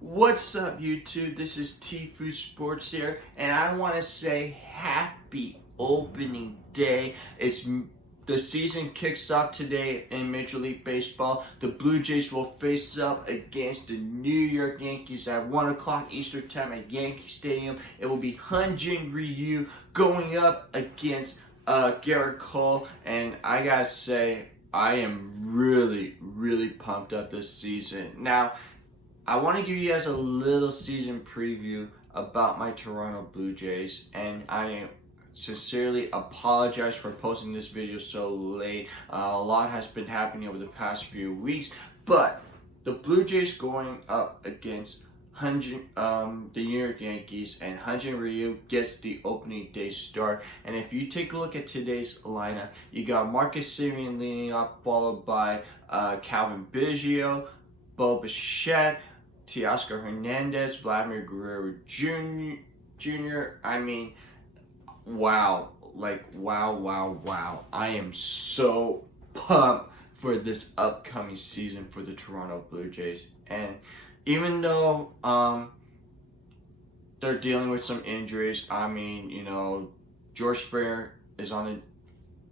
What's up, YouTube? This is T-Fuj Sports here, and I want to say happy opening day. The season kicks off today in Major League Baseball. The Blue Jays will face up against the New York Yankees at 1 o'clock Eastern Time at Yankee Stadium. It will be Hyun-Jin Ryu going up against Garrett Cole, and I gotta say, I am really pumped up this season. Now, I want to give you guys a little season preview about my Toronto Blue Jays, and I sincerely apologize for posting this video so late. A lot has been happening over the past few weeks, but the Blue Jays going up against the New York Yankees, and Hyun-Jin Ryu gets the opening day start. And if you take a look at today's lineup, you got Marcus Semien leading up, followed by Calvin Biggio, Bo Bichette, Teoscar Hernandez, Vladimir Guerrero Jr. I mean, wow. Wow. I am so pumped for this upcoming season for the Toronto Blue Jays. And even though they're dealing with some injuries, I mean, George Springer is on the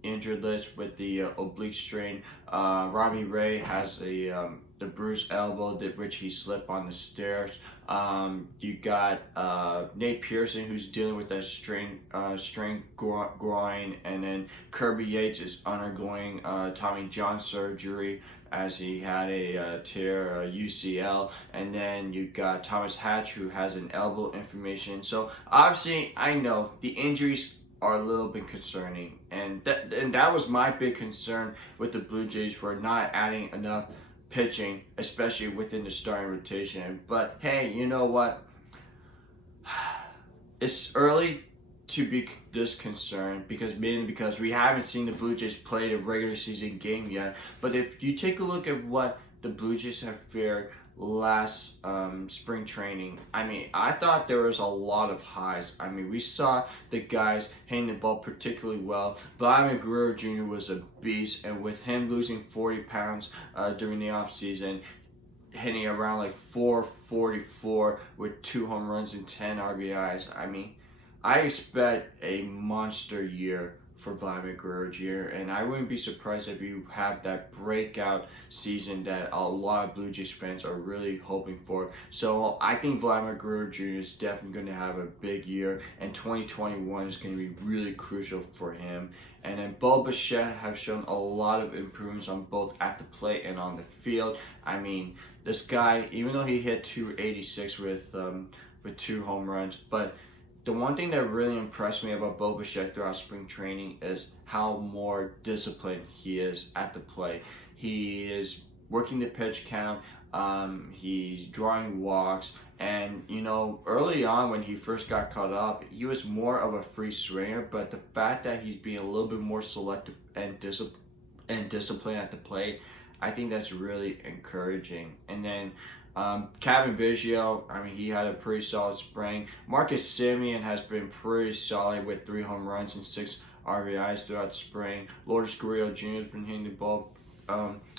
injured list with the oblique strain. Robbie Ray has the bruised elbow which he slipped on the stairs. You got Nate Pearson, who's dealing with that strained groin, and then Kirby Yates is undergoing Tommy John surgery as he had a tear UCL, and then you got Thomas Hatch, who has an elbow inflammation. So obviously, I know the injuries are a little bit concerning, and that was my big concern with the Blue Jays for not adding enough pitching, especially within the starting rotation. But hey, you know what? It's early to be this concerned mainly because we haven't seen the Blue Jays play the regular season game yet. But if you take a look at what the Blue Jays have fared last spring training, I mean, I thought there was a lot of highs. I mean, we saw the guys hitting the ball particularly well. Vladimir Guerrero Jr. was a beast, and with him losing 40 pounds during the offseason, hitting around like 444 with 2 home runs and 10 RBIs, I mean, I expect a monster year for Vladimir Guerrero Jr., and I wouldn't be surprised if you have that breakout season that a lot of Blue Jays fans are really hoping for. So I think Vladimir Guerrero Jr. is definitely going to have a big year, and 2021 is going to be really crucial for him. And then Bo Bichette have shown a lot of improvements on both at the plate and on the field. I mean, this guy, even though he hit 286 with 2 home runs, but the one thing that really impressed me about Bo Bichette throughout spring training is how more disciplined he is at the plate. He is working the pitch count, he's drawing walks, and early on when he first got caught up, he was more of a free swinger, but the fact that he's being a little bit more selective and disciplined at the plate, I think that's really encouraging. And then Calvin Biggio, I mean, he had a pretty solid spring. Marcus Semien has been pretty solid with 3 home runs and 6 RBIs throughout spring. Lourdes Gurriel Jr. has been hitting the ball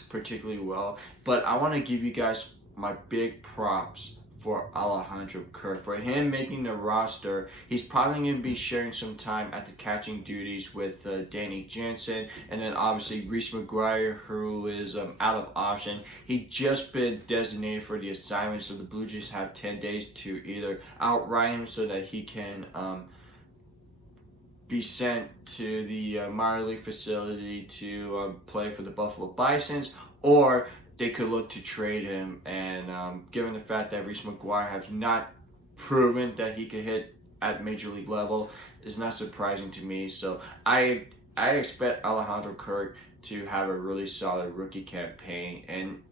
particularly well. But I want to give you guys my big props for Alejandro Kirk. For him making the roster, he's probably going to be sharing some time at the catching duties with Danny Jansen, and then obviously Reese McGuire, who is out of option. He just been designated for the assignment, so the Blue Jays have 10 days to either outright him so that he can be sent to the minor league facility to play for the Buffalo Bisons, or they could look to trade him. And given the fact that Reese McGuire has not proven that he could hit at major league level, is not surprising to me. So I expect Alejandro Kirk to have a really solid rookie campaign. And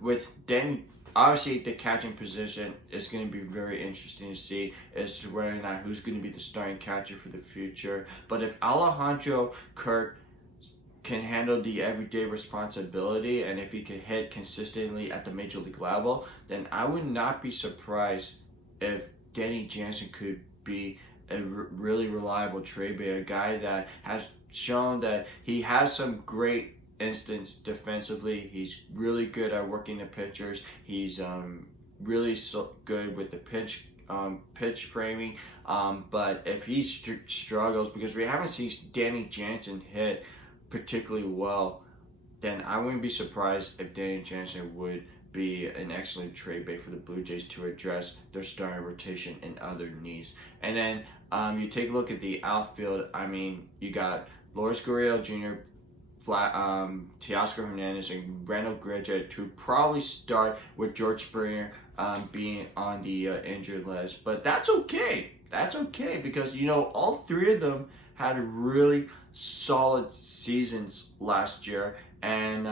with Danny, obviously the catching position is going to be very interesting to see as to whether or not who's going to be the starting catcher for the future. But if Alejandro Kirk can handle the everyday responsibility, and if he can hit consistently at the major league level, then I would not be surprised if Danny Jansen could be a really reliable trade bait, a guy that has shown that he has some great instincts defensively. He's really good at working the pitchers. He's really so good with the pitch framing. But if he struggles, because we haven't seen Danny Jansen hit particularly well, then I wouldn't be surprised if Danny Jansen would be an excellent trade bait for the Blue Jays to address their starting rotation and other needs. And then you take a look at the outfield. I mean, you got Vladimir Guerrero Jr., Teoscar Hernandez, and Randall Grichuk to probably start with George Springer being on the injured list. But that's okay. That's okay because, you know, all three of them had really solid seasons last year. And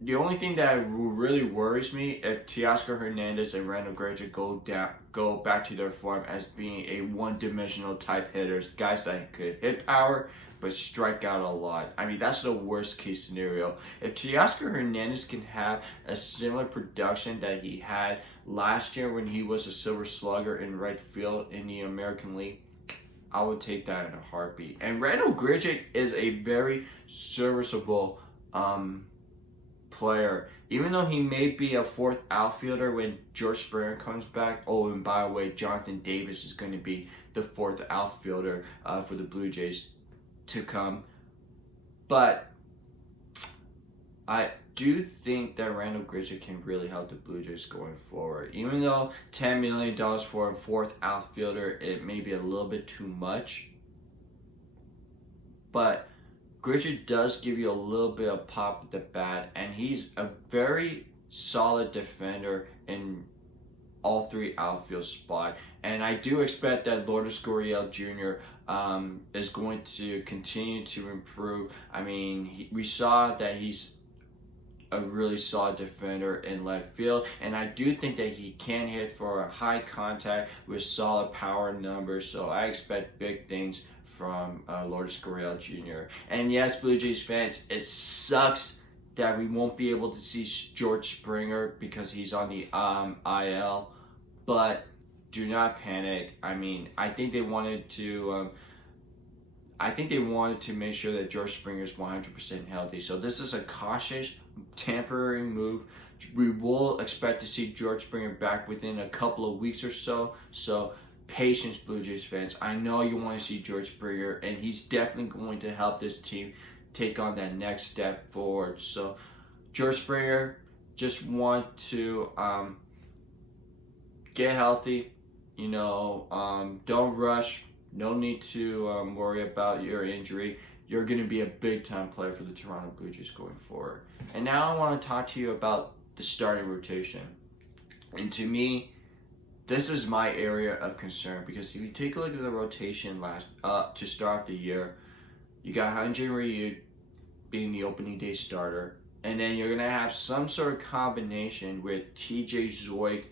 the only thing that really worries me if Teoscar Hernandez and Randall Grichuk go back to their form as being a one-dimensional type hitters, guys that could hit power but strike out a lot. I mean, that's the worst case scenario. If Teoscar Hernandez can have a similar production that he had last year when he was a Silver Slugger in right field in the American League, I would take that in a heartbeat. And Randall Grichuk is a very serviceable player. Even though he may be a fourth outfielder when George Springer comes back. Oh, and by the way, Jonathan Davis is going to be the fourth outfielder for the Blue Jays to come. But I do think that Randall Grichuk can really help the Blue Jays going forward. Even though $10 million for a fourth outfielder, it may be a little bit too much. But Grichuk does give you a little bit of pop at the bat, and he's a very solid defender in all three outfield spots. And I do expect that Lourdes Gurriel Jr. Is going to continue to improve. I mean, we saw that he's a really solid defender in left field, and I do think that he can hit for a high contact with solid power numbers. So I expect big things from Lourdes Gurriel Jr. And yes, Blue Jays fans, it sucks that we won't be able to see George Springer because he's on the IL, but do not panic. I mean, I think they wanted to make sure that George Springer is 100% healthy. So this is a cautious, temporary move. We will expect to see George Springer back within a couple of weeks or so. So patience, Blue Jays fans. I know you want to see George Springer, and he's definitely going to help this team take on that next step forward. So George Springer, just want to get healthy. You know, don't rush. No need to worry about your injury. You're going to be a big-time player for the Toronto Blue Jays going forward. And now I want to talk to you about the starting rotation. And to me, this is my area of concern because if you take a look at the rotation to start the year, you got Hyun-Jin Ryu being the opening day starter, and then you're going to have some sort of combination with TJ Zeuch,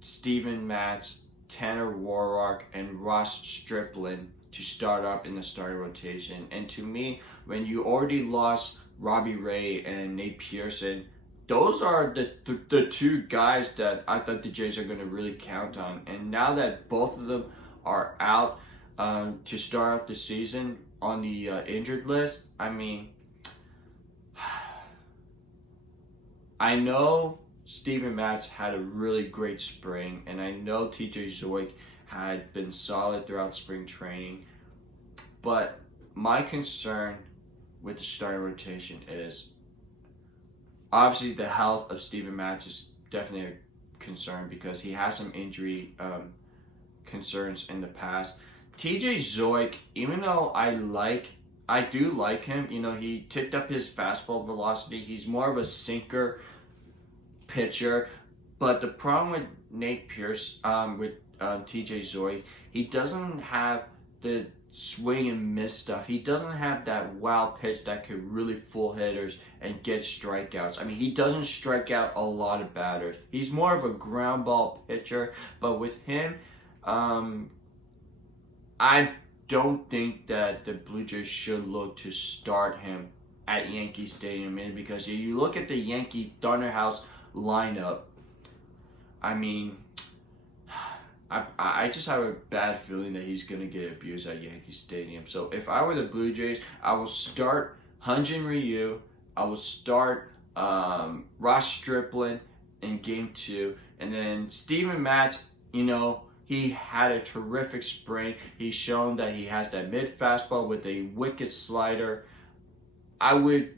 Steven Matz, Tanner Roark, and Ross Stripling to start up in the starting rotation. And to me, when you already lost Robbie Ray and Nate Pearson, those are the two guys that I thought the Jays are going to really count on. And now that both of them are out to start up the season on the injured list, I mean, I know Steven Matz had a really great spring, and I know TJ Zeuch had been solid throughout spring training. But my concern with the starting rotation is obviously the health of Steven Matz is definitely a concern because he has some injury concerns in the past. TJ Zeuch, even though I do like him, you know, he ticked up his fastball velocity. He's more of a sinker pitcher, but the problem with Nate Pierce, with TJ Zeuch, he doesn't have the swing and miss stuff. He doesn't have that wild pitch that could really fool hitters and get strikeouts. I mean, he doesn't strike out a lot of batters. He's more of a ground ball pitcher, but with him, I don't think that the Blue Jays should look to start him at Yankee Stadium, because if you look at the Yankee Thunderhouse lineup, I mean, I just have a bad feeling that he's going to get abused at Yankee Stadium. So if I were the Blue Jays, I will start Hyun-Jin Ryu, I will start Ross Stripling in game 2. And then Steven Matz, he had a terrific spring. He's shown that he has that mid fastball with a wicked slider. I would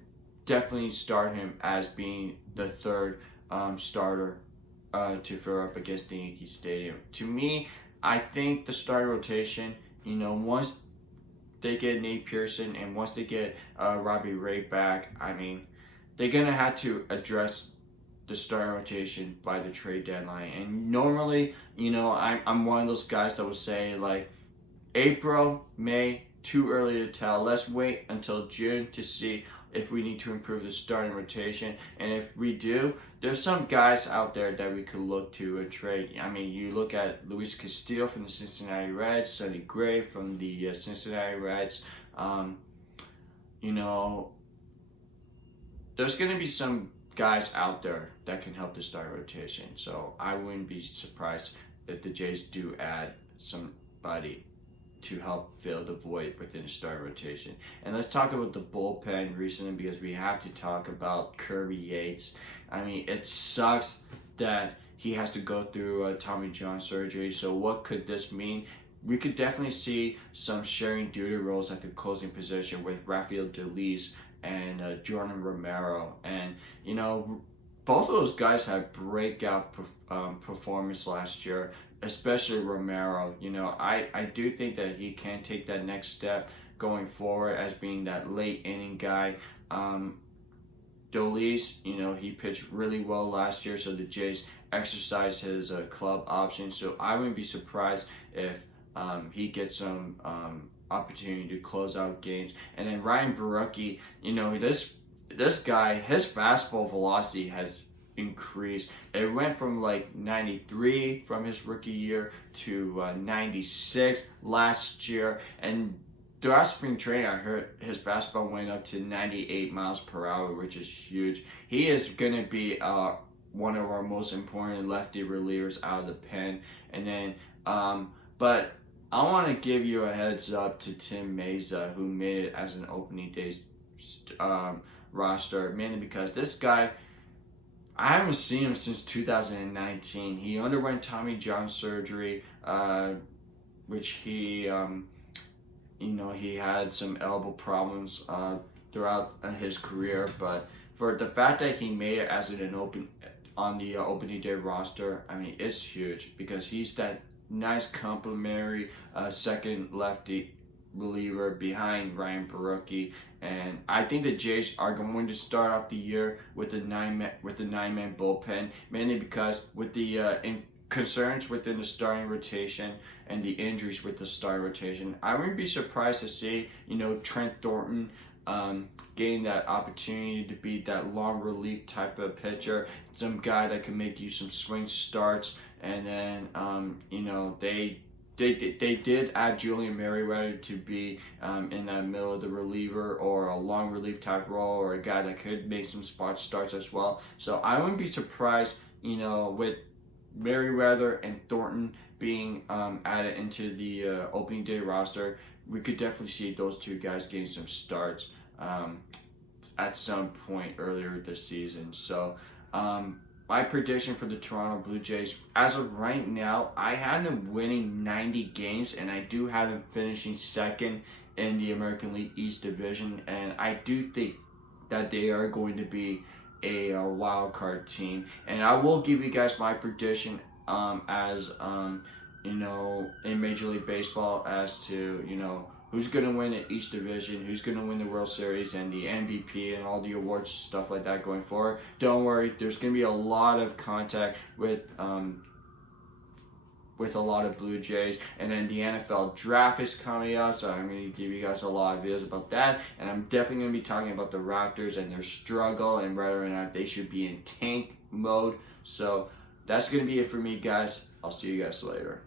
definitely start him as being the third starter to throw up against the Yankee Stadium. To me, I think the starting rotation, once they get Nate Pearson and once they get Robbie Ray back, they're going to have to address the starting rotation by the trade deadline. And normally, I'm one of those guys that would say, like, April, May, too early to tell. Let's wait until June to see if we need to improve the starting rotation. And if we do, there's some guys out there that we could look to a trade. You look at Luis Castillo from the Cincinnati Reds, Sonny Gray from the Cincinnati Reds. There's going to be some guys out there that can help the starting rotation. So I wouldn't be surprised if the Jays do add somebody to help fill the void within the starting rotation. And let's talk about the bullpen recently, because we have to talk about Kirby Yates. It sucks that he has to go through Tommy John surgery. So what could this mean? We could definitely see some sharing duty roles at the closing position with Rafael Dolis and Jordan Romero. And, both of those guys had breakout performance last year, especially Romero. I do think that he can take that next step going forward as being that late inning guy. Dolis, he pitched really well last year, so the Jays exercised his club option. So I wouldn't be surprised if he gets some opportunity to close out games. And then Ryan Borucki, this guy, his fastball velocity has increased. It went from like 93 from his rookie year to 96 last year. And throughout spring training, I heard his fastball went up to 98 miles per hour, which is huge. He is going to be one of our most important lefty relievers out of the pen. And then, but I want to give you a heads up to Tim Meza, who made it as an opening day roster, mainly because this guy, I haven't seen him since 2019. He underwent Tommy John surgery, which he had some elbow problems throughout his career. But for the fact that he made it as on the opening day roster, it's huge, because he's that nice complementary second lefty reliever behind Ryan Borucki. And I think the Jays are going to start off the year with a nine-man bullpen, mainly because with the concerns within the starting rotation and the injuries with the starting rotation, I wouldn't be surprised to see Trent Thornton getting that opportunity to be that long relief type of pitcher, some guy that can make you some swing starts. And then they did add Julian Merriweather to be in that middle of the reliever or a long relief type role, or a guy that could make some spot starts as well. So I wouldn't be surprised, with Merriweather and Thornton being added into the opening day roster, we could definitely see those two guys getting some starts at some point earlier this season. So my prediction for the Toronto Blue Jays, as of right now, I have them winning 90 games, and I do have them finishing second in the American League East Division. And I do think that they are going to be a wild card team. And I will give you guys my prediction as in Major League Baseball as to who's going to win at each division, who's going to win the World Series and the MVP and all the awards, stuff like that going forward. Don't worry, there's going to be a lot of contact with a lot of Blue Jays. And then the NFL draft is coming up, so I'm going to give you guys a lot of videos about that. And I'm definitely going to be talking about the Raptors and their struggle and whether or not they should be in tank mode. So that's going to be it for me, guys. I'll see you guys later.